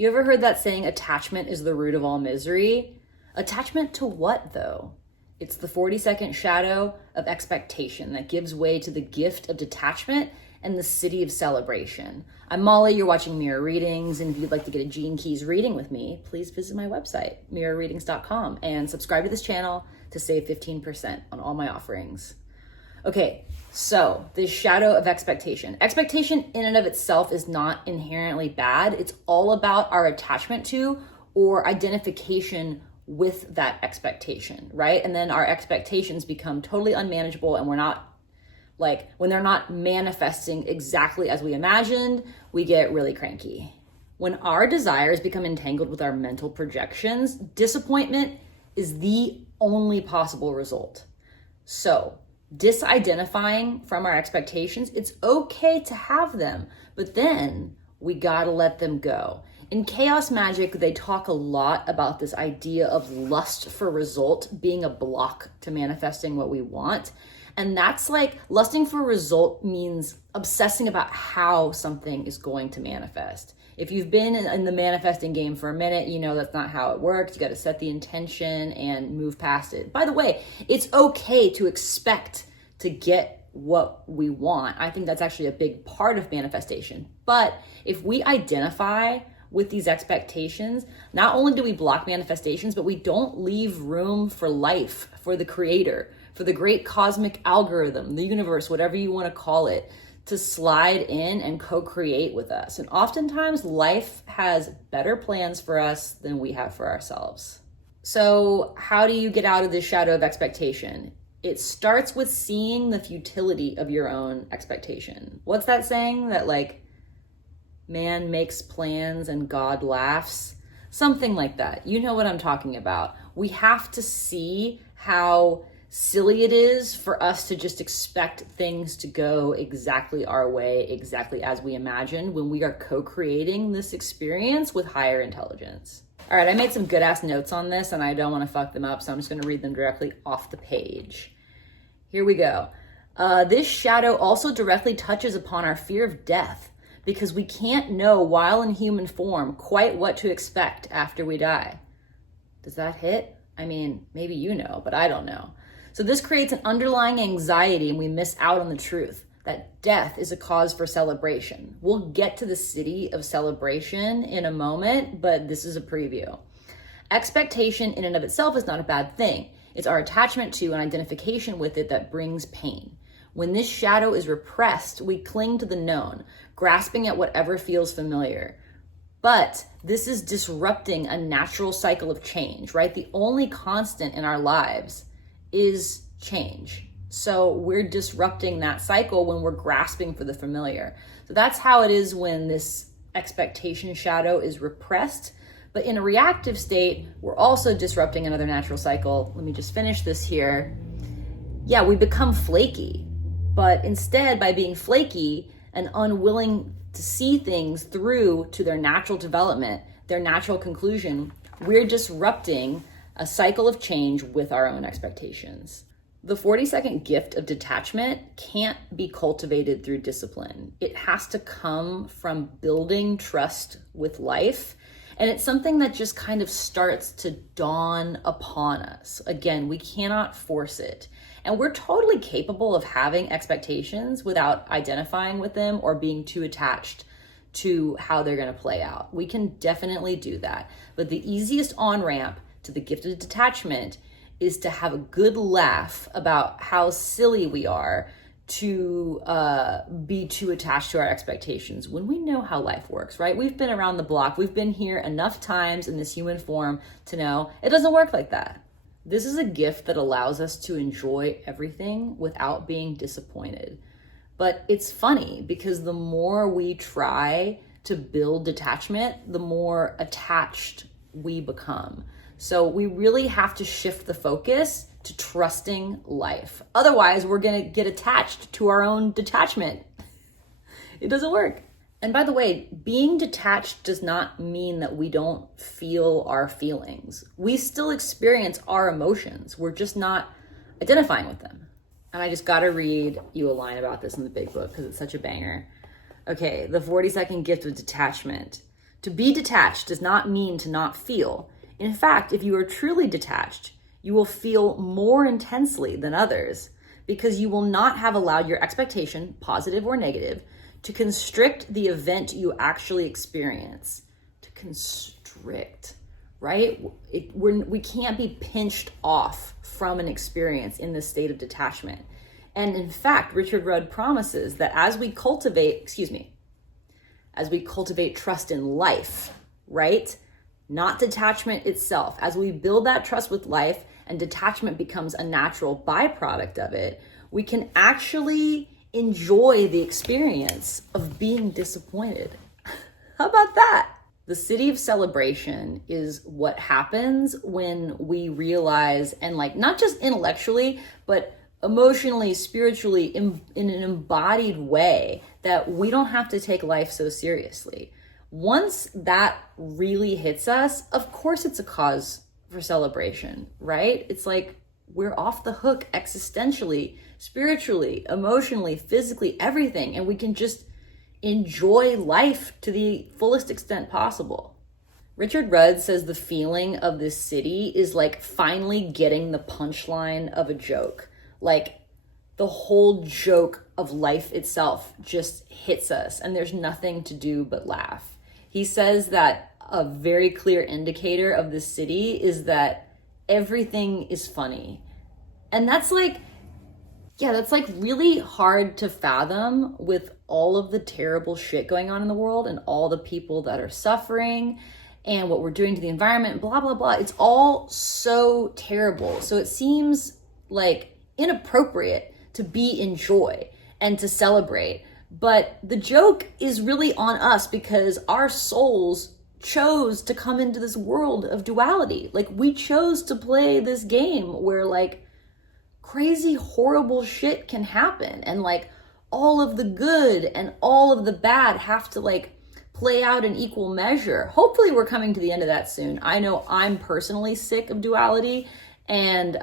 You ever heard that saying, attachment is the root of all misery? Attachment to what, though? It's the 40-second shadow of expectation that gives way to the gift of detachment and the siddhi of celebration. I'm Molly, you're watching Mirror Readings, and if you'd like to get a Gene Keys reading with me, please visit my website, mirrorreadings.com, and subscribe to this channel to save 15% on all my offerings. Okay, so this shadow of expectation. Expectation in and of itself is not inherently bad. It's all about our attachment to or identification with that expectation, right? And then our expectations become totally unmanageable, and we're not when they're not manifesting exactly as we imagined, we get really cranky. When our desires become entangled with our mental projections, disappointment is the only possible result. So, disidentifying from our expectations, it's okay to have them, but then we gotta let them go. In chaos magic, they talk a lot about this idea of lust for result being a block to manifesting what we want. And that's like lusting for result means obsessing about how something is going to manifest. If you've been in the manifesting game for a minute, you know that's not how it works. You got to set the intention and move past it. By the way, it's okay to expect to get what we want. I think that's actually a big part of manifestation. But if we identify with these expectations, not only do we block manifestations, but we don't leave room for life, for the creator, for the great cosmic algorithm, the universe, whatever you want to call it, to slide in and co-create with us. And oftentimes life has better plans for us than we have for ourselves. So how do you get out of this shadow of expectation? It starts with seeing the futility of your own expectation. What's that saying? That man makes plans and God laughs? Something like that. You know what I'm talking about. We have to see how silly it is for us to just expect things to go exactly our way, exactly as we imagine, when we are co-creating this experience with higher intelligence. All right, I made some good ass notes on this and I don't want to fuck them up, so I'm just going to read them directly off the page. Here we go. This shadow also directly touches upon our fear of death, because we can't know while in human form quite what to expect after we die. Does that hit? I mean, maybe you know, but I don't know. So this creates an underlying anxiety, and we miss out on the truth that death is a cause for celebration. We'll get to the siddhi of celebration in a moment, but this is a preview. Expectation in and of itself is not a bad thing. It's our attachment to and identification with it that brings pain. When this shadow is repressed, we cling to the known, grasping at whatever feels familiar. But this is disrupting a natural cycle of change, right? The only constant in our lives is change. So we're disrupting that cycle when we're grasping for the familiar. So that's how it is when this expectation shadow is repressed. But in a reactive state, we're also disrupting another natural cycle. Let me just finish this here. Yeah, we become flaky. But instead, by being flaky and unwilling to see things through to their natural development, their natural conclusion, we're disrupting a cycle of change with our own expectations. The 40-second gift of detachment can't be cultivated through discipline. It has to come from building trust with life. And it's something that just kind of starts to dawn upon us. Again, we cannot force it. And we're totally capable of having expectations without identifying with them or being too attached to how they're going to play out. We can definitely do that. But the easiest on-ramp to the gift of detachment is to have a good laugh about how silly we are to be too attached to our expectations when we know how life works, right? We've been around the block. We've been here enough times in this human form to know it doesn't work like that. This is a gift that allows us to enjoy everything without being disappointed. But it's funny because the more we try to build detachment, the more attached we become. So we really have to shift the focus to trusting life. Otherwise, we're going to get attached to our own detachment. It doesn't work. And by the way, being detached does not mean that we don't feel our feelings. We still experience our emotions. We're just not identifying with them. And I just got to read you a line about this in the big book because it's such a banger. Okay, the 40-second gift of detachment. To be detached does not mean to not feel. In fact, if you are truly detached, you will feel more intensely than others because you will not have allowed your expectation, positive or negative, to constrict the event you actually experience. To constrict, right? We can't be pinched off from an experience in this state of detachment. And in fact, Richard Rudd promises that as we cultivate trust in life, right? Not detachment itself. As we build that trust with life and detachment becomes a natural byproduct of it, we can actually enjoy the experience of being disappointed. How about that? The city of celebration is what happens when we realize, and like not just intellectually, but emotionally, spiritually, in an embodied way, that we don't have to take life so seriously. Once that really hits us, of course it's a cause for celebration, right? It's like we're off the hook existentially, spiritually, emotionally, physically, everything, and we can just enjoy life to the fullest extent possible. Richard Rudd says the feeling of this city is like finally getting the punchline of a joke. Like the whole joke of life itself just hits us and there's nothing to do but laugh. He says that a very clear indicator of this city is that everything is funny. And that's like really hard to fathom with all of the terrible shit going on in the world and all the people that are suffering and what we're doing to the environment, blah, blah, blah. It's all so terrible. So it seems like inappropriate to be in joy and to celebrate. But the joke is really on us because our souls chose to come into this world of duality. Like we chose to play this game where like crazy, horrible shit can happen. And like all of the good and all of the bad have to like play out in equal measure. Hopefully we're coming to the end of that soon. I know I'm personally sick of duality and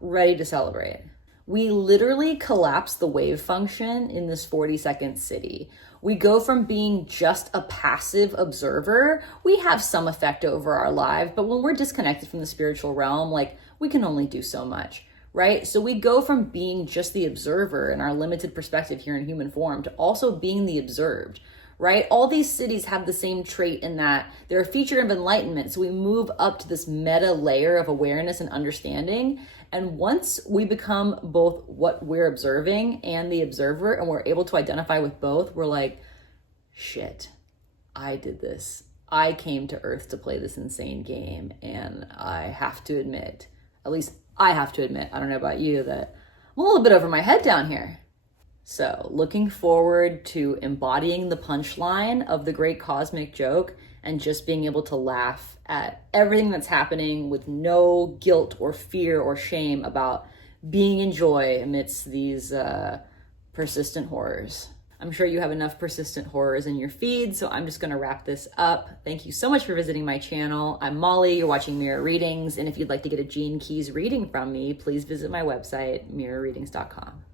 ready to celebrate. We literally collapse the wave function in this 40-second city. We go from being just a passive observer. We have some effect over our lives, but when we're disconnected from the spiritual realm, like we can only do so much, right? So we go from being just the observer in our limited perspective here in human form to also being the observed, right? All these cities have the same trait in that they're a feature of enlightenment. So we move up to this meta layer of awareness and understanding. And once we become both what we're observing and the observer, and we're able to identify with both, we're like, shit, I did this. I came to Earth to play this insane game. And I have to admit, at least I have to admit, I don't know about you, that I'm a little bit over my head down here. So looking forward to embodying the punchline of the great cosmic joke and just being able to laugh at everything that's happening with no guilt or fear or shame about being in joy amidst these persistent horrors. I'm sure you have enough persistent horrors in your feed, so I'm just going to wrap this up. Thank you so much for visiting my channel. I'm Molly, you're watching Mirror Readings, and if you'd like to get a Gene Keys reading from me, please visit my website, mirrorreadings.com.